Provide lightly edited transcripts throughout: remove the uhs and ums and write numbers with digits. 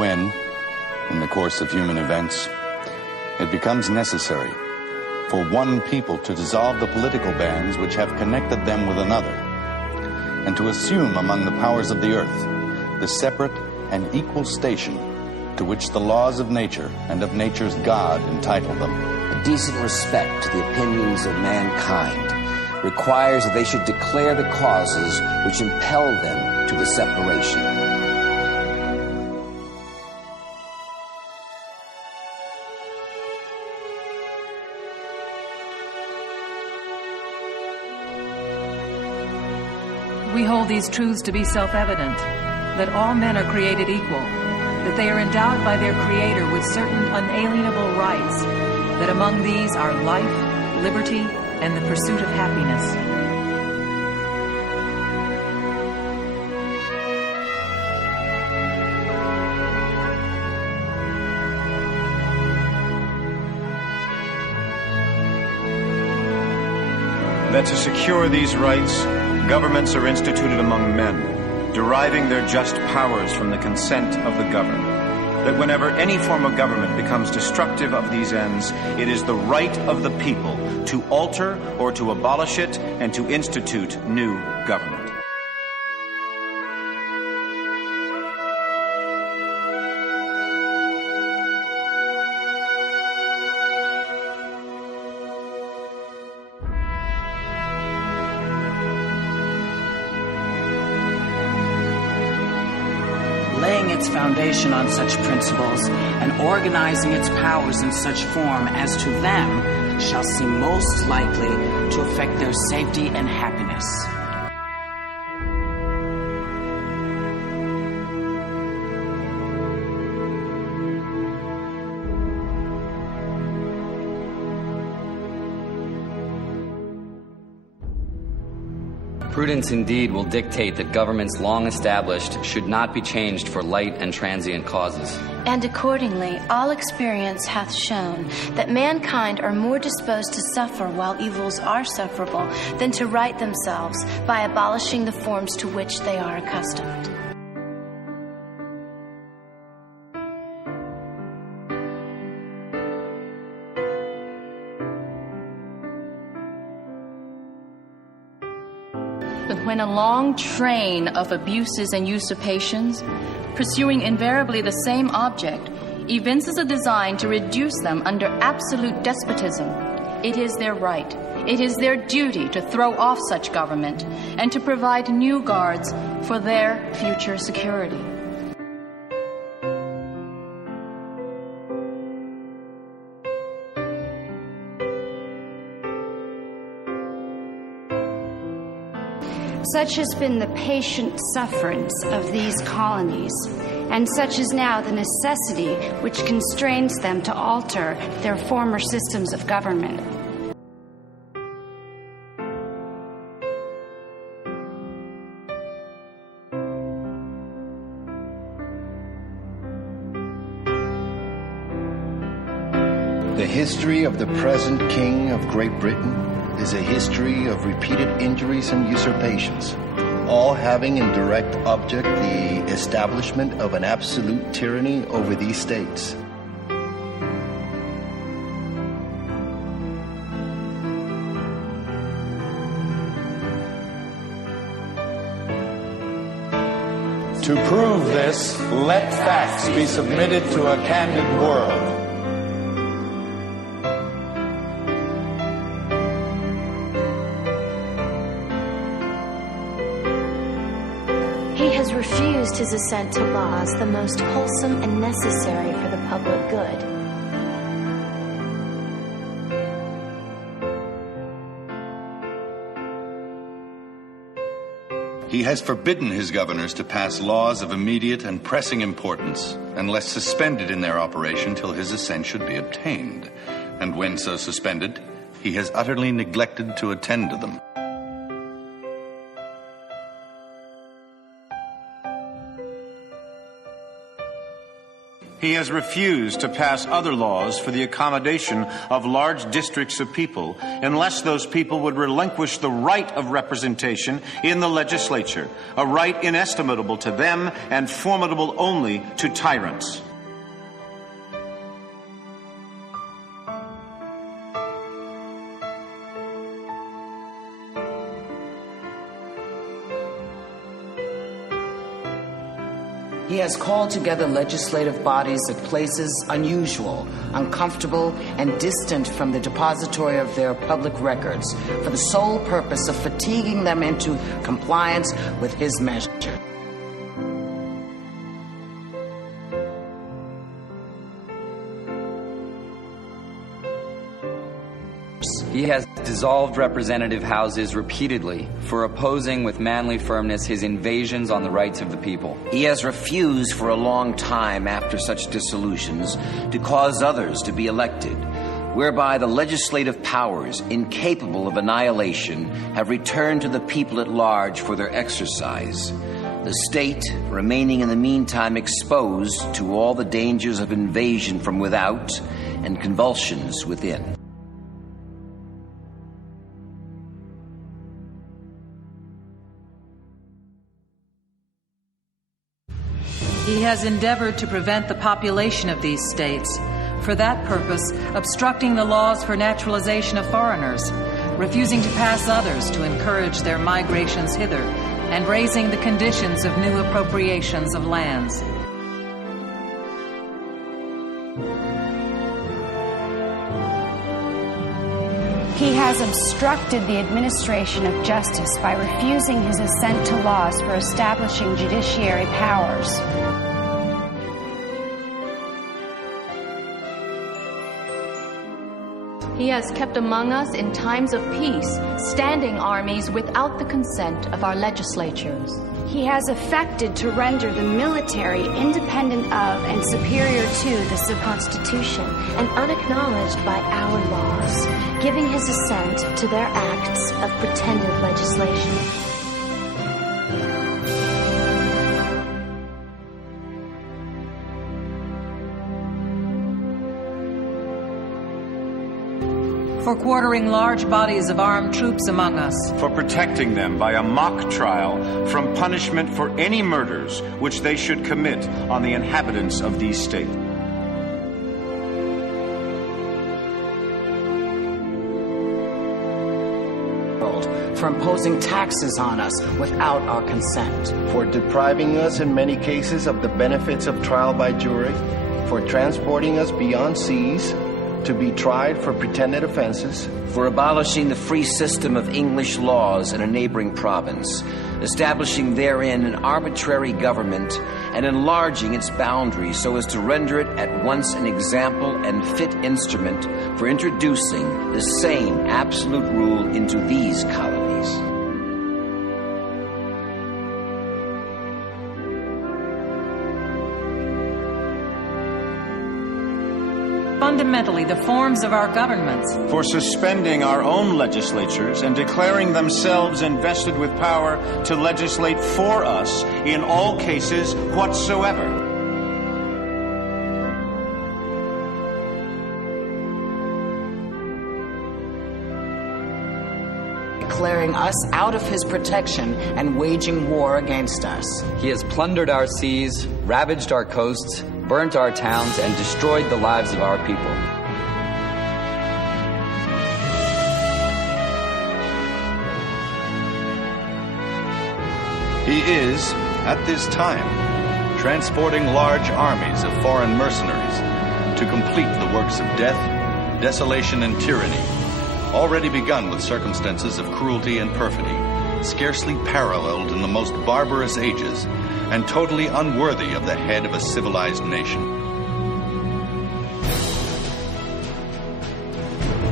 when, in the course of human events, it becomes necessary for one people to dissolve the political bands which have connected them with another, and to assume among the powers of the earth the separate and equal station to which the laws of nature and of nature's God entitle them. A decent respect to the opinions of mankind requires that they should declare the causes which impel them to the separation. We hold these truths to be self-evident, that all men are created equal, that they are endowed by their Creator with certain unalienable rights, that among these are life, liberty, and the pursuit of happiness. That to secure these rights, governments are instituted among men, deriving their just powers from the consent of the governed. That whenever any form of government becomes destructive of these ends, it is the right of the people to alter or to abolish it and to institute new government. Laying its foundation on such principles and organizing its powers in such form as to them shall seem most likely to affect their safety and happiness. Prudence indeed will dictate that governments long established should not be changed for light and transient causes. And accordingly, all experience hath shown that mankind are more disposed to suffer while evils are sufferable than to right themselves by abolishing the forms to which they are accustomed. But when a long train of abuses and usurpations, pursuing invariably the same object, evinces a design to reduce them under absolute despotism, it is their right, it is their duty to throw off such government and to provide new guards for their future security. Such has been the patient sufferance of these colonies, and such is now the necessity which constrains them to alter their former systems of government. The history of the present King of Great Britain is a history of repeated injuries and usurpations, all having in direct object the establishment of an absolute tyranny over these states. To prove this, let facts be submitted to a candid world. He has refused his assent to laws the most wholesome and necessary for the public good. He has forbidden his governors to pass laws of immediate and pressing importance, unless suspended in their operation till his assent should be obtained. And when so suspended, he has utterly neglected to attend to them. He has refused to pass other laws for the accommodation of large districts of people unless those people would relinquish the right of representation in the legislature, a right inestimable to them and formidable only to tyrants. He has called together legislative bodies at places unusual, uncomfortable, and distant from the depository of their public records for the sole purpose of fatiguing them into compliance with his measure. He has dissolved representative houses repeatedly for opposing with manly firmness his invasions on the rights of the people. He has refused for a long time after such dissolutions to cause others to be elected, whereby the legislative powers, incapable of annihilation, have returned to the people at large for their exercise. The state remaining in the meantime exposed to all the dangers of invasion from without and convulsions within. He has endeavored to prevent the population of these states, for that purpose obstructing the laws for naturalization of foreigners, refusing to pass others to encourage their migrations hither, and raising the conditions of new appropriations of lands. He has obstructed the administration of justice by refusing his assent to laws for establishing judiciary powers. He has kept among us in times of peace standing armies without the consent of our legislatures. He has affected to render the military independent of and superior to the Constitution and unacknowledged by our laws, giving his assent to their acts of pretended legislation. For quartering large bodies of armed troops among us. For protecting them by a mock trial from punishment for any murders which they should commit on the inhabitants of these states. For imposing taxes on us without our consent. For depriving us in many cases of the benefits of trial by jury. For transporting us beyond seas to be tried for pretended offenses. For abolishing the free system of English laws in a neighboring province, establishing therein an arbitrary government, and enlarging its boundaries so as to render it at once an example and fit instrument for introducing the same absolute rule into these colonies. Fundamentally, the forms of our governments. For suspending our own legislatures and declaring themselves invested with power to legislate for us in all cases whatsoever. Declaring us out of his protection and waging war against us. He has plundered our seas, ravaged our coasts, burnt our towns, and destroyed the lives of our people. He is, at this time, transporting large armies of foreign mercenaries to complete the works of death, desolation, and tyranny, already begun with circumstances of cruelty and perfidy, scarcely paralleled in the most barbarous ages, and totally unworthy of the head of a civilized nation.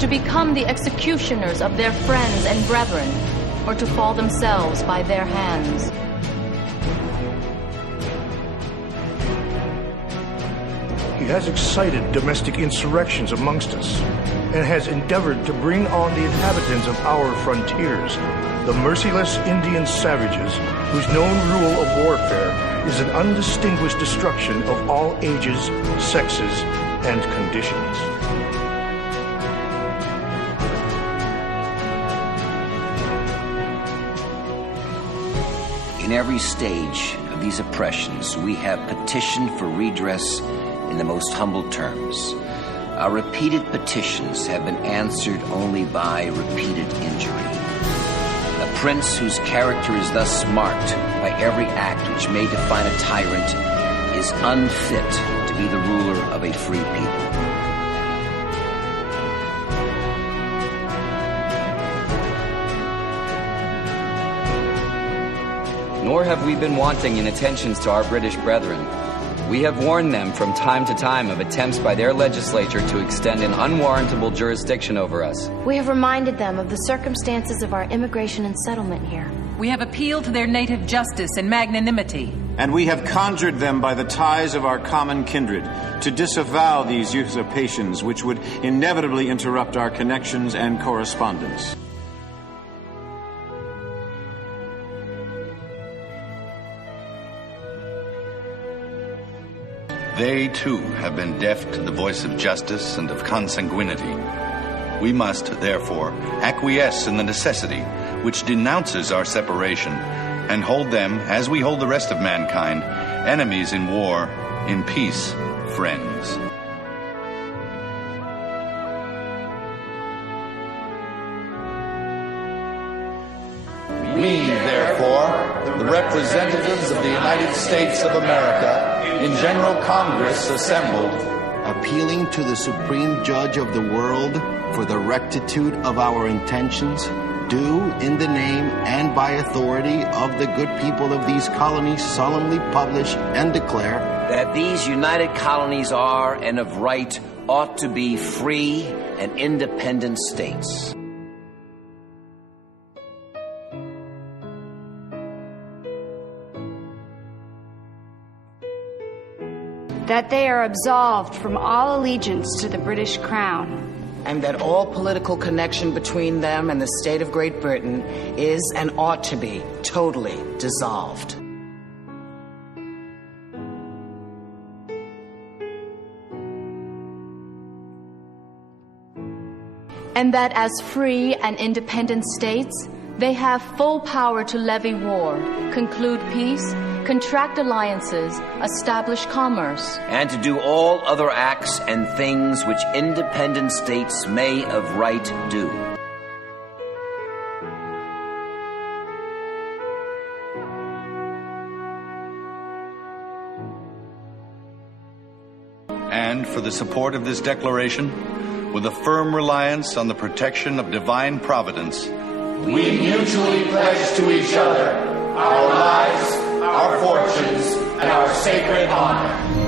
To become the executioners of their friends and brethren, or to fall themselves by their hands. He has excited domestic insurrections amongst us, and has endeavored to bring on the inhabitants of our frontiers the merciless Indian savages whose known rule of warfare is an undistinguished destruction of all ages, sexes, and conditions. In every stage of these oppressions, we have petitioned for redress in the most humble terms. Our repeated petitions have been answered only by repeated injury. A prince whose character is thus marked by every act which may define a tyrant is unfit to be the ruler of a free people. Nor have we been wanting in attentions to our British brethren. We have warned them from time to time of attempts by their legislature to extend an unwarrantable jurisdiction over us. We have reminded them of the circumstances of our immigration and settlement here. We have appealed to their native justice and magnanimity. And we have conjured them by the ties of our common kindred to disavow these usurpations which would inevitably interrupt our connections and correspondence. They, too, have been deaf to the voice of justice and of consanguinity. We must, therefore, acquiesce in the necessity which denounces our separation and hold them, as we hold the rest of mankind, enemies in war, in peace, friends. We, therefore, the representatives of the United States of America, in General Congress assembled, appealing to the Supreme Judge of the world for the rectitude of our intentions, do, in the name and by authority of the good people of these colonies, solemnly publish and declare that these united colonies are, and of right, ought to be free and independent states. That they are absolved from all allegiance to the British Crown. And that all political connection between them and the state of Great Britain is and ought to be totally dissolved. And that as free and independent states, they have full power to levy war, conclude peace, contract alliances, establish commerce, and to do all other acts and things which independent states may of right do. and for the support of this declaration, with a firm reliance on the protection of divine providence, we mutually pledge to each other our lives, our fortunes, and our sacred honor.